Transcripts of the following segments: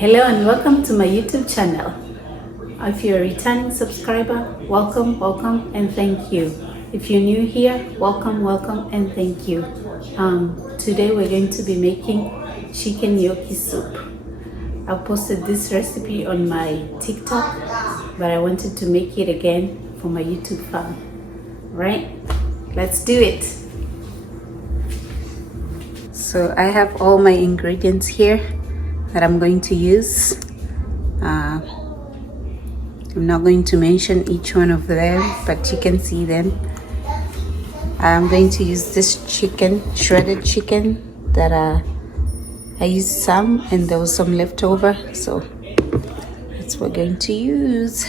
Hello and welcome to my YouTube channel. If you're a returning subscriber, welcome and thank you. If you're new here, welcome and thank you. Today we're going to be making chicken gnocchi soup. I posted this recipe on my TikTok, but I wanted to make it again for my YouTube fam. Right? Let's do it. So I have all my ingredients here that I'm going to use. I'm not going to mention each one of them, but you can see them. I'm going to use this chicken, shredded chicken that I used some and there was some left over, so that's what we're going to use.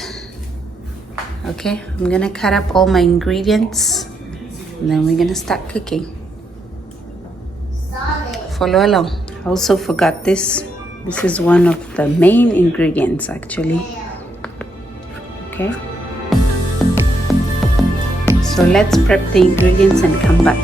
Okay, I'm gonna cut up all my ingredients and then we're gonna start cooking. Follow along. I also forgot this. This is one of the main ingredients actually. Okay. So let's prep the ingredients and come back.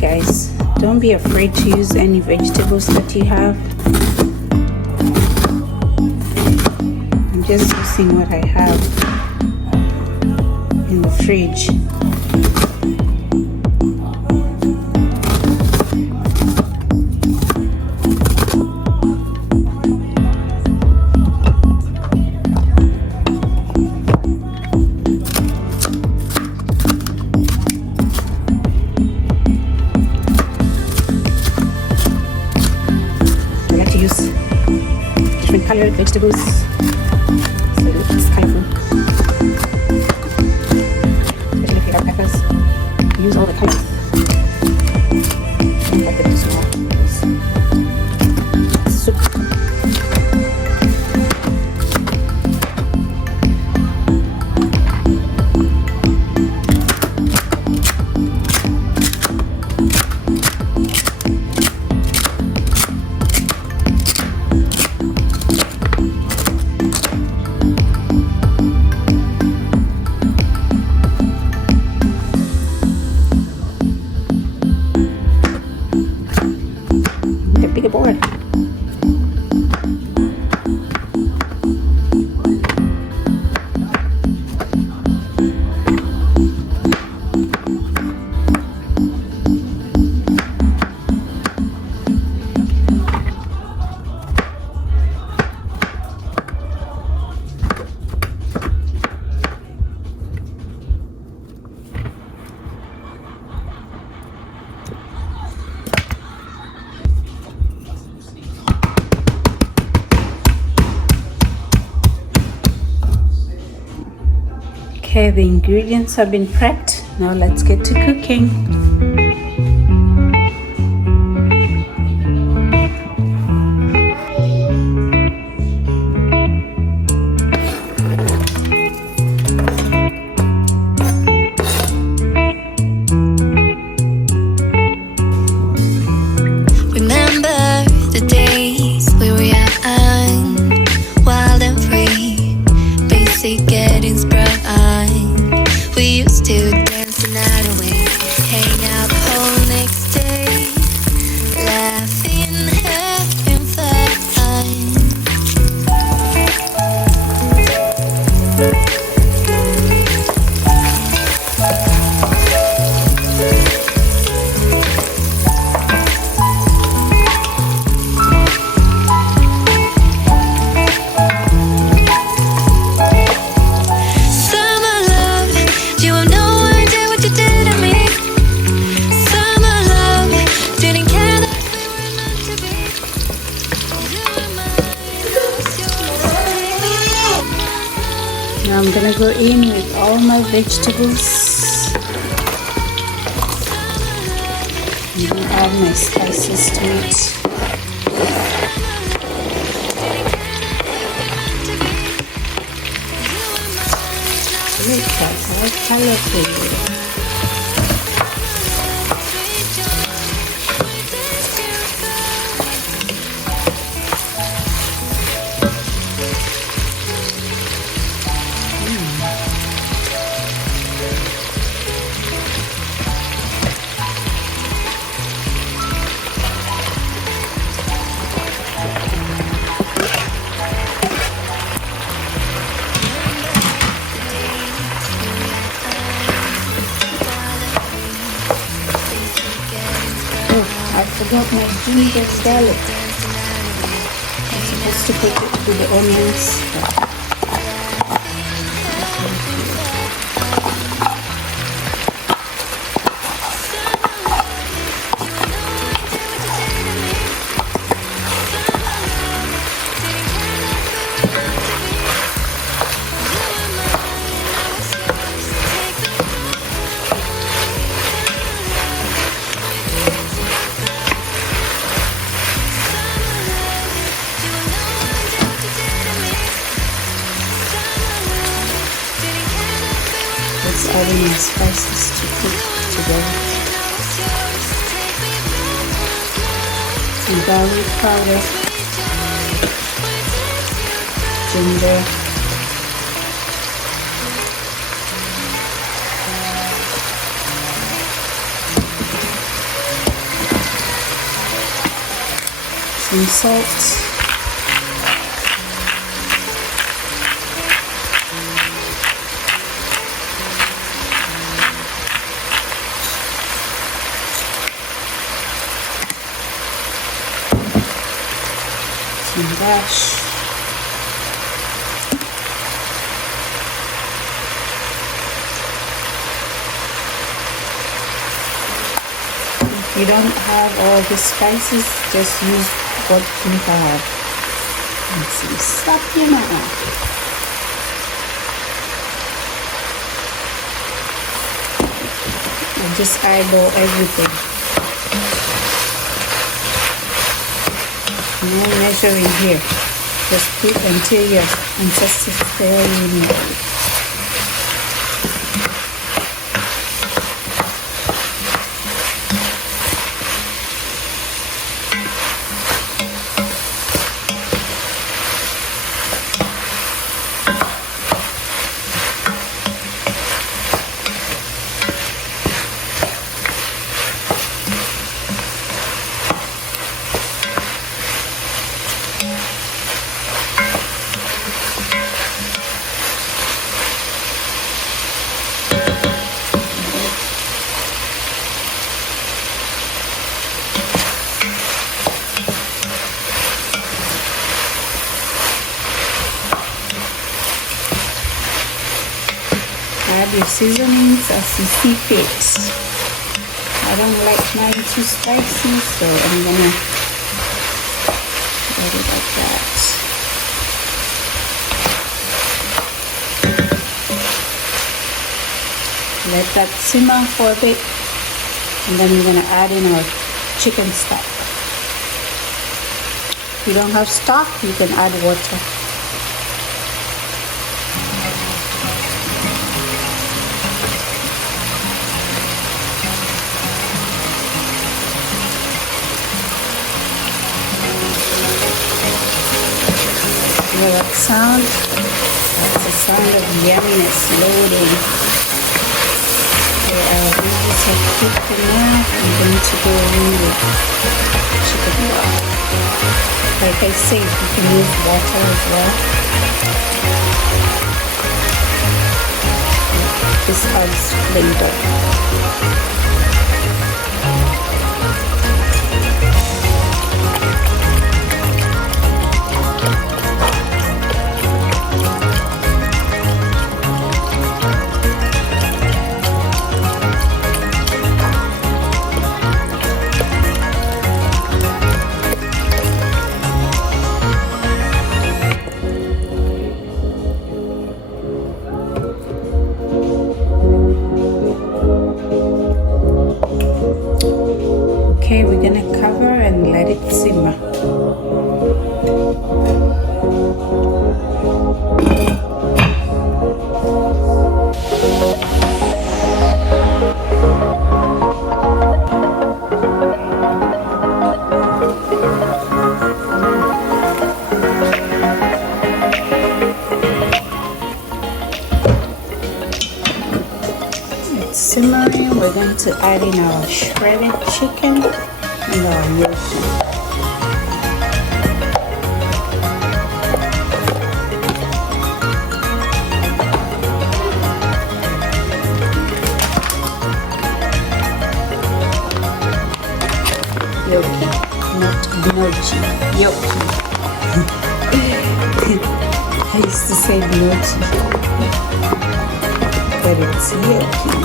Guys, don't be afraid to use any vegetables that you have. I'm just using what I have in the fridge. Different colored vegetables, so it's colorful. Especially if you have peppers, use all the colors. Don't like them too small. Soup. Bigger board. Okay, the ingredients have been prepped. Now let's get to cooking. Remember the days we were young, wild and free, basic getting sprung. We used to dance the night away, hang out the whole next day, laughing, having fun. Now I'm gonna go in with all my vegetables and add my spices to it. look at how colorful it is. I forgot my ginger garlic. I'm supposed to put it with the onions. Let's add in our spices to cook together. Some garlic powder, ginger, some salt, some dash, if you don't have all the spices, just use what you have. And some sap in and just eyeball everything. No measuring here. Just put until your ancestors tell you need. Add your seasonings as you see fit. I don't like mine too spicy, so I'm gonna add it like that. Let that simmer for a bit, and then we're gonna add in our chicken stock. If you don't have stock, you can add water. Hear that sound? That's the sound of yumminess loading. Okay, our veggies are cooked now. I'm going to go in with chicken broth. Like I said, you can use water as well. This adds flavor. Okay, we're gonna cover and let it simmer. to add in our shredded chicken and our gnocchi. Gnocchi, not gnocchi. Gnocchi. I used to say gnocchi, but it's gnocchi.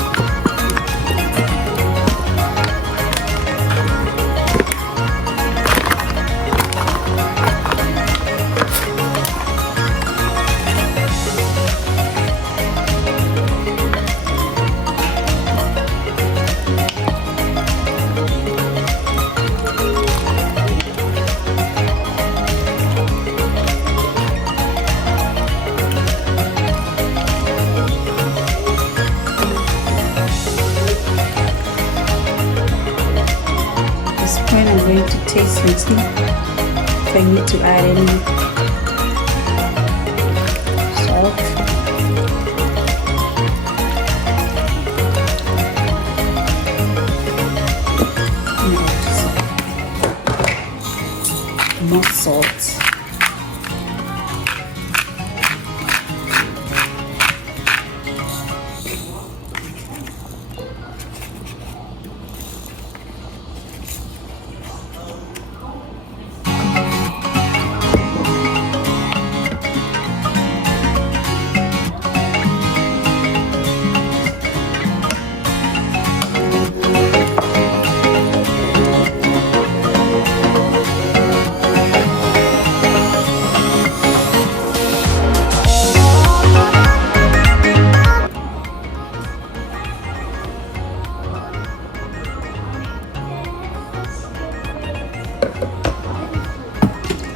I'm going to taste and see if I need to add any salt. More salt.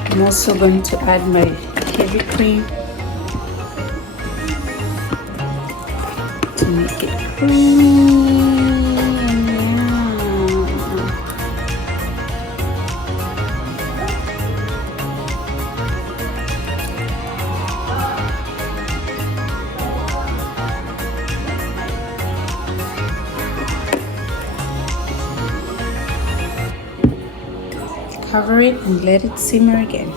I'm also going to add my heavy cream to make it creamy and yum. Cover it and let it simmer again.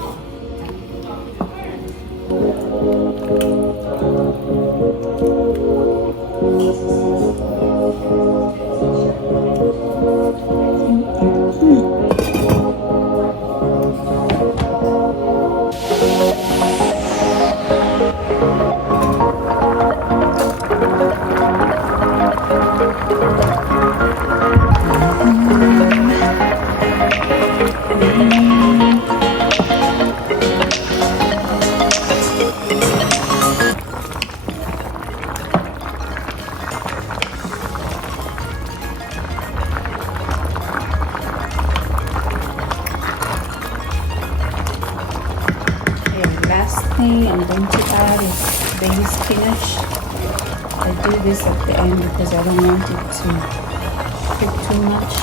I'm going to add is baby spinach. I do this at the end because I don't want it to cook too much.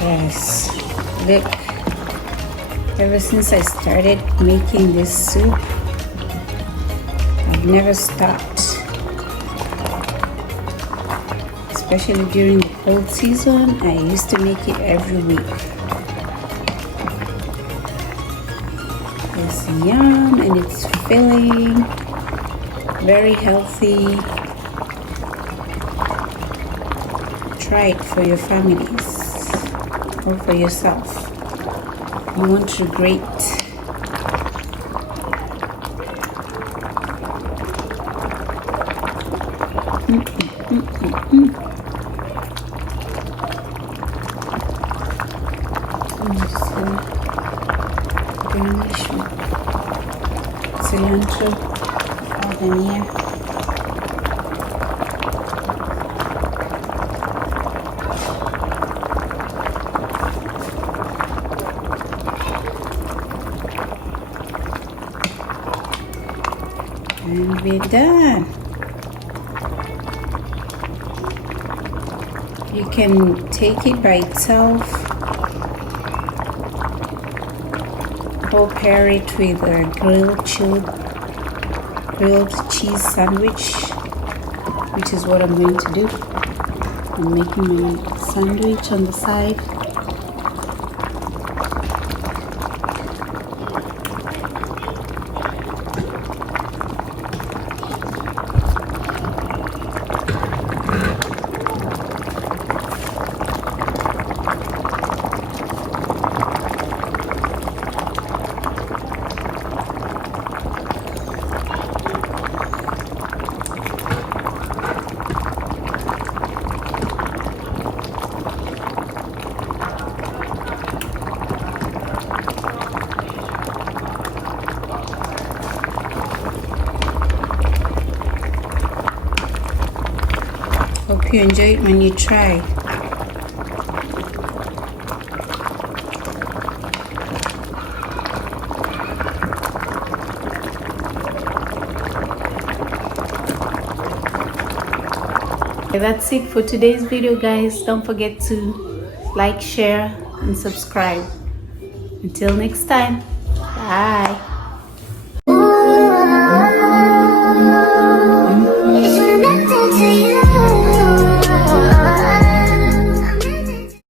Yes, look, ever since I started making this soup, I've never stopped, especially during the cold season. I used to make it every week. It's yum and it's filling, very healthy. Try it for your families or for yourself. You won't regret. Garnish with cilantro. them here. And we're done. You can take it by itself or pair it with a grilled cheese sandwich, which is what I'm going to do. I'm making my sandwich on the side. Hope you enjoy it when you try. Okay, that's it for today's video, guys. Don't forget to like, share, and subscribe. Until next time.